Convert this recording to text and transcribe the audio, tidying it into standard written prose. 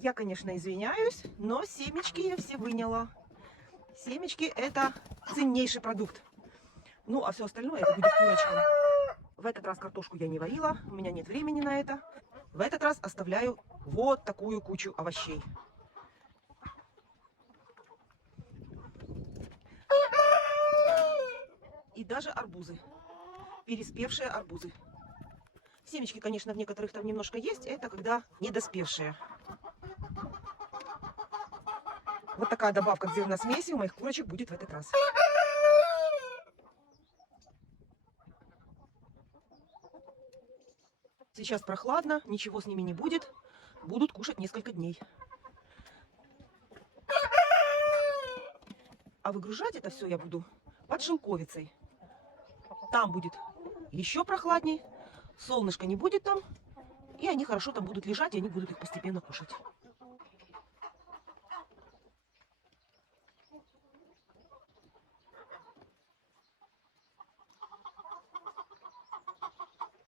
Я, конечно, извиняюсь, но семечки я все выняла. Семечки – это ценнейший продукт. Ну, а все остальное это будет курочкам. В этот раз картошку я не варила, у меня нет времени на это. В этот раз оставляю вот такую кучу овощей. И даже арбузы. Переспевшие арбузы. Семечки, конечно, в некоторых там немножко есть. Это когда недоспевшие. Вот такая добавка к зерносмеси у моих курочек будет в этот раз. Сейчас прохладно, ничего с ними не будет. Будут кушать несколько дней. А выгружать это все я буду под шелковицей. Там будет еще прохладней. Солнышко не будет там. И они хорошо там будут лежать, и они будут их постепенно кушать.